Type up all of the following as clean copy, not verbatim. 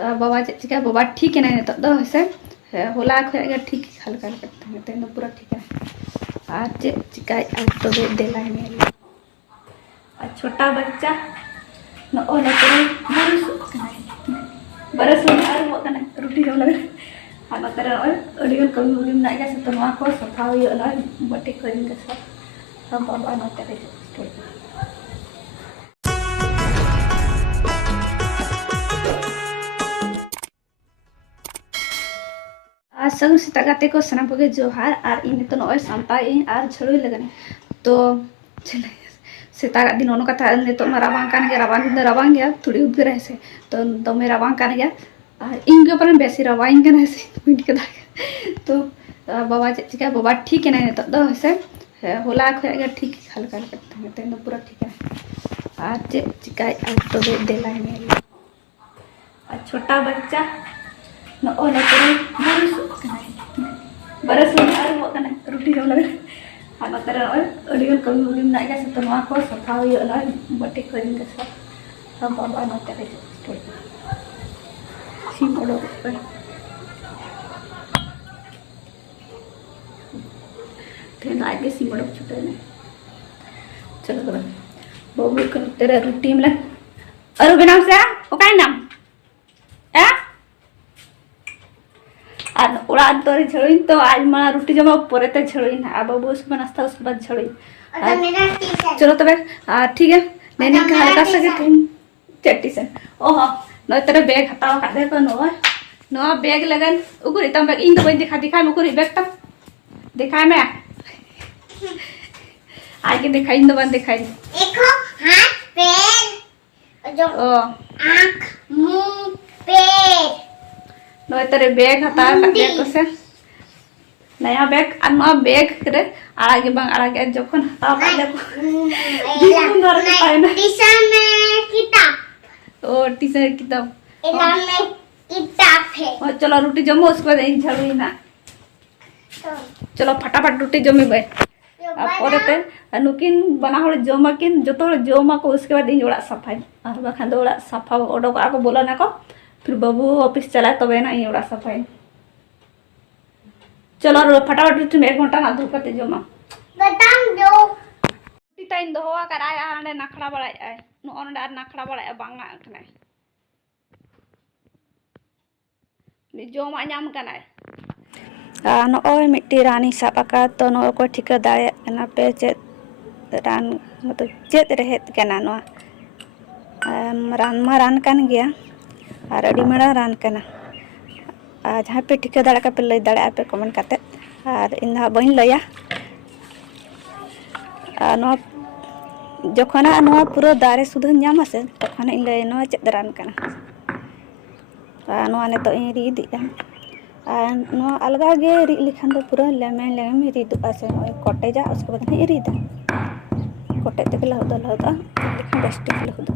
बाबा चिका बाबा ठीक है ना तो से होला खुद ठीक हल्का हल्का तेन पूरा ठीक है और चिका तो देला छोटा बच्चा बरस रुटी जम लगे और नोते कमी ना गया से तो को सफा हुआ बटे करीम के सब बाबा नोते संग सेता गाते को सनाम को जोहार और इन तो नॉय सांताई और झड़ुई लगन तो सेता दिन ओनो कथा नितो राबांग कान गया राबांग दिन राबांग गया थोड़ी उद्गर है तो दमे राबांग कान गया और इन के ऊपर बेसी राबांग कान है मिट के तो बाबा चिका बाबा ठीक है ना तो से होला खुद ठीक हल्का हल्का तेन पूरा ठीक है और चिका तो देला छोटा बच्चा बरस रुटी जम लगे और नोते कमी ना गया से तो को सफा हुआ बटे करीम के सब बाबा नोते सीम उड़ोक तेन आगे सीम उड़ोक छुटे चलो तो बाबू को तेरा रुटी में अरु बनाव से ओका नाम और उड़ा दौरी झड़ुई तो आज माँ रुटी जमा पोरेते झड़ुई अब बाबू उसके नाश्ता उसके बाद झड़ुई चलो तब ठीक है नैनी का हल्का सा चट्टी से ओह नई तेरे बैग हताव का देखो नो बैग लगन उकुरी तम बैग इन तो बई दिखा मैं उकुरी बैग तम दिखा मैं आगे दिखाई इन तो बंद दिखाई देखो हाथ पैर जो आँख मुंह पैर नई तेरे बैग हताव का देखो से नया बैग और नया बैग करे आगे बंग आगे जोखन हताव का देखो टीचर में किताब ओ टीचर किताब में किताब है और चलो रोटी जमो उसके बाद झड़ुई ना चलो फटाफट रोटी जमी बे पोरेते नुकिन बना हड़ जमा किन जो जमा को उसके बाद इन ओड़ा सफाई और बखान ओड़ा सफा ओडोक को बोला ना को फिर बाबू ऑफिस चला तब ना इन ओड़ा सफाई चलो फटाफट रोटी में 1 घंटा ना धूप करते जमा बताम दो रोटी ताइन दोवा कराय आंडे नाखड़ा बड़ाय नो ओंडे आर नाखड़ा बड़ाय बांगा खने नि जमा नाम कनाय नॉय मिट्टी रानी सापका तो नो को ठिका दाड़े ना पे चेत रान मतलब चेत रहेत कना नो रान मा रान कान गया और अड़ी मरा रान कना जहाँ पे ठिका दाड़ा का पे लई दाड़ा पे कमेंट करते और इन बइन लया नो जखना नो पूरा दारे सुधा नाम से तखन इन लय नो चेत रान कना नो ने तो इन री दिया नो अलगा गे री लिखान तो पूरा लेमे लेमे रीदुआ से कटेजा उसके बाद ही रीदा कटे तक लहदा लिखान बेस्ट लहदा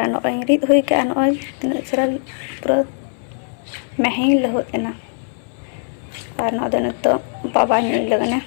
नई रीद हुई का नई तीन चरा पूरा मही लहदना और ना तो बाबा नहीं लगने ना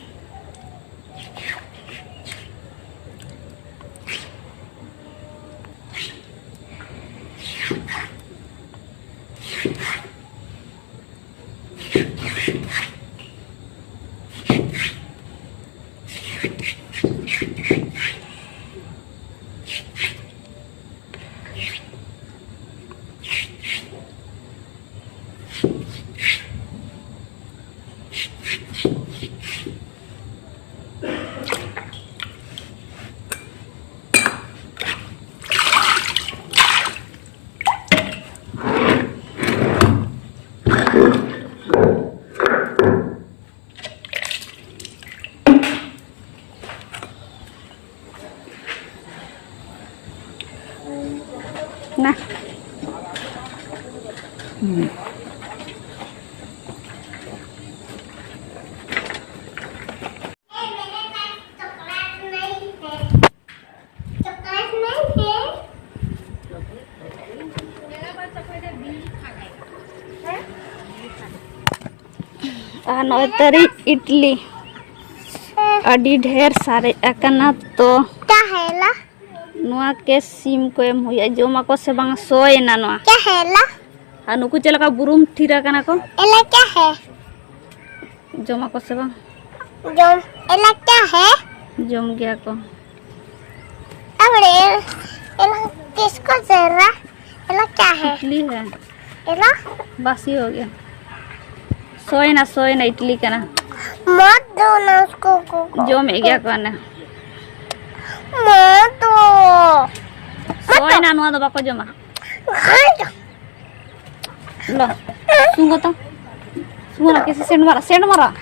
नौतरी इडली अड़ी ढेर सारे अकना तो क्या है ला नुआ के सीम को एम हुई जोमा को से बांग सोए ना नुआ क्या है ला आ नुकु चलका बुरुम थीरा कना को एला क्या है जोमा को से बांग जो एला क्या है जोम गया को अबे एला किसको जरा एला क्या है इडली है एला बासी हो गया सोए ना इडली कना मत दो ना उसको को जोम गया को ना मत दो सोए ना नुआ दो बाको जोमा लो सुंगो तो सुंगो ना किसी सेंड मारा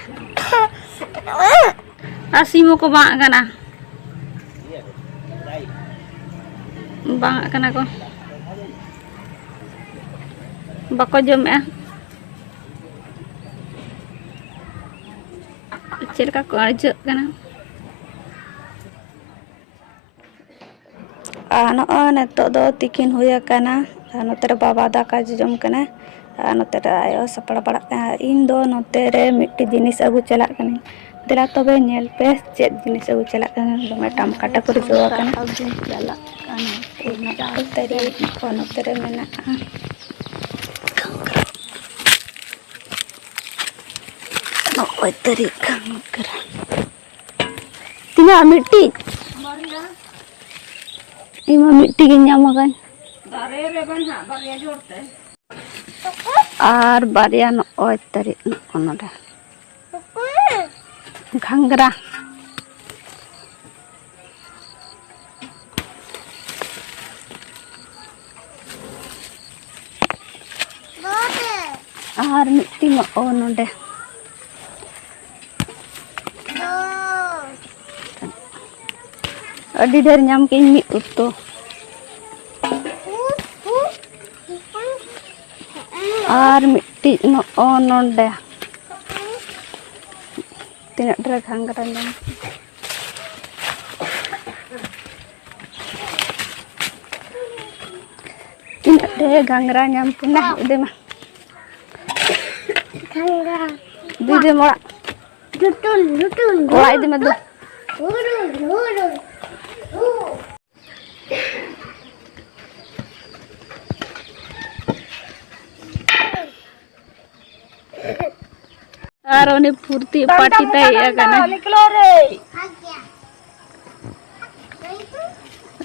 आसीमो को बांग कना बांग कना को बाको जोमे चलका को अजो कना नतो दो तिकिन हुया कना नोते रे बाबा दाका जम कना नोते रे आयो सपड़ा पड़ा इन दो नोते रे मिट्टी जिनिस अगु चला कनी देला तबे नेल पे चेत जिनिस अगु चला कना दमे टाम काटा कर जो कना अगु चला कना एना तरी को नोते रे मेना ओय तरी काम करा तिना मिट्टी इमा मिट्टी के ᱧᱟᱢ ᱟᱠᱟᱱ ᱫᱟᱨᱮ ᱨᱮ ᱵᱟᱱᱦᱟ ᱵᱟᱨᱭᱟ ᱡᱚᱲᱛᱮ ᱟᱨ ᱵᱟᱨᱭᱟ ᱱᱚᱜᱼᱚᱭ ᱛᱟᱹᱨᱤ ᱱᱚᱰᱮ घांगरा और मिट्टी ओ नोडे अड़ी ढेर नाम के मी उतो और मिट्टी ओ नोडे तीन ढेर घांगरा नाम तीन ढेर घांगरा नाम पुना दे मा घांगरा दीदी मोड़ा लुटुन ओलाई दे मत और उन्हें फुर्ती पार्टी तय करना निकलो रे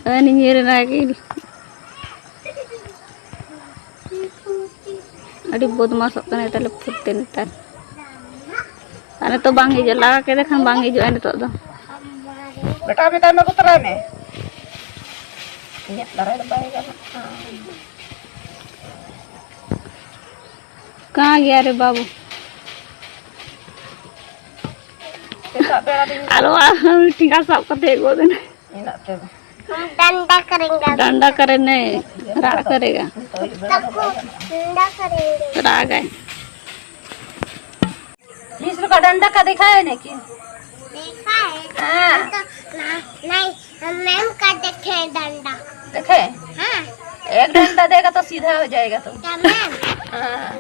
अनि मेरे नागी अड़ी बदमाश करने तले फुर्ती नितर अरे तो बांग हिजो लगा के देखन बांग हिजो एने तो बेटा बेटा में कुतरा में ये लड़ा दबाएगा कहां गया रे बाबू आलो टीका सब कते गो देना डंडा करेंगे राग करेगा डंडा करेंगे राग है 20 रुपया डंडा का देखा है ना कि देखा है हाँ तो नहीं मैम का देखे डंडा देखे हाँ एक डंडा देगा तो सीधा हो जाएगा तुम क्या मैम हाँ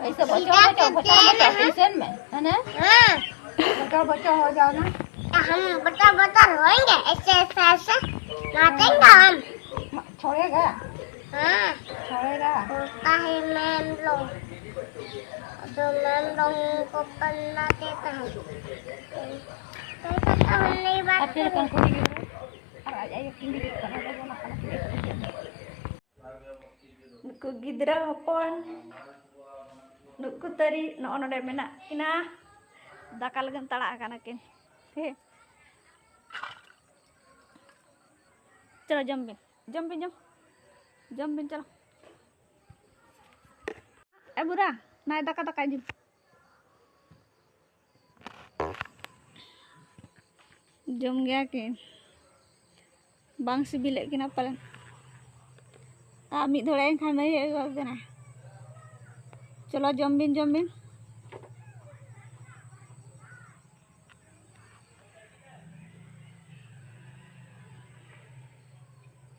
ऐसे बच्चा ट्यूशन में है ना हाँ बच्चा हो जाओ ना हम बता रोएंगे ऐसे ऐसे नाचेंगे हम छोड़ेगा हाँ छोड़ेगा होता है मैम लोग जो मैम लोगों को पढ़ना देता है तो हम नहीं बात करेंगे नुकु गिद्रा हपन नुकु तरी नो नोडे मेना किना दाका लगन तड़ा काना किन हे चलो जम बिन चलो ए बुरा नाय दाका जी जम गया कि बांग सिबिले किना पालन आ मी धोड़े खान नहीं है चलो जम बिन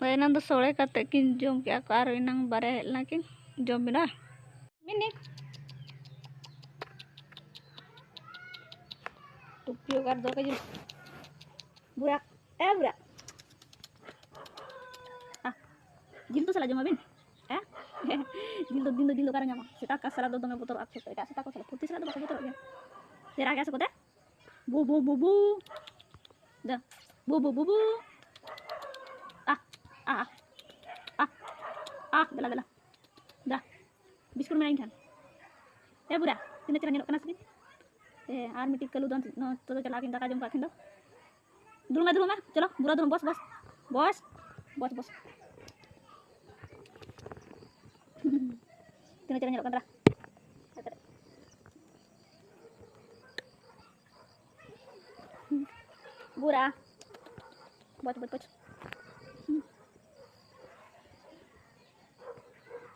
एना दो सोड़े कते किन जम के आकार इनांग बारे हेलना किन जम बिना मिनी टुपियो कर दो के बुरा ए बुरा Jil tuh salah jema bin. Jil karang nyama. Sita ka salah do dong botol aku. Eta sita ko salah putih salah do botol ya. Tera ga sakote. Bu. Dah. Bu. Dala. Dah. Biskut main kan. Buda. Tina cara nyelok kana sedikit. Ar mitik kalu don no to chala kinda ka jom ka khindo. Dulu mah. Chalo, bura dulu bos. Tina cara nyelok kana. Bura. Bos. Bos.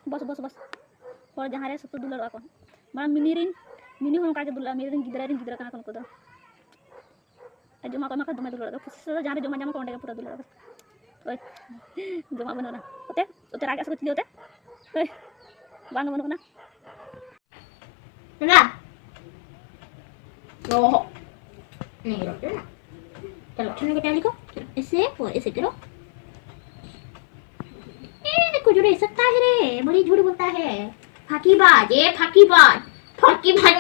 Kalau jangan ada $1 aku. Malah mini hon kaje dulu minirin gidra kana kon ko do. Ajo ma ko dum dulu aku. Sisa jangan joma ko ndega pura dulu aku. Oi. Joma benar na. Ote raga sakut ote. Oi. Banu na. Enggak. Oh. Nih, udah. चलो चुने के लिखो ऐसे करो देखो जो रे सकता है रे बड़ी झूठ बोलता है फाकीबाज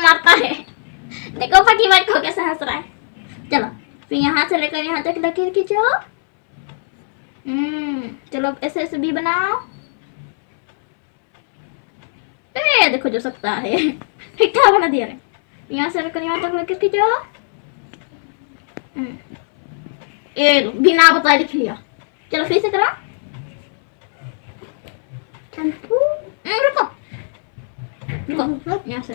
मारता है देखो फाकीबाज को कैसे हंस रहा है चलो फिर यहाँ से लेकर यहाँ तक लकीर खींचो चलो ऐसे भी बनाओ देखो जो सकता है क्या बना दिया रे यहाँ से लेकर यहाँ तक लकीर खींचो बिना बताए लिख लिया चलो फिर से करो रुको यहाँ से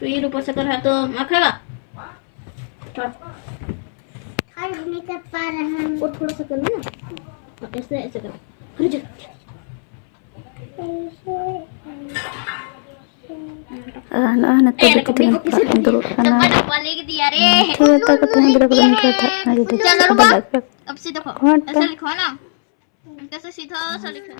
फिर ऊपर से कर है तो रखेगा नहीं कर पा रहे हैं और थोड़ा सा कर लो ना ऐसे करो अब से देखो ऐसे लिखो ना कैसे सीधा सा लिखो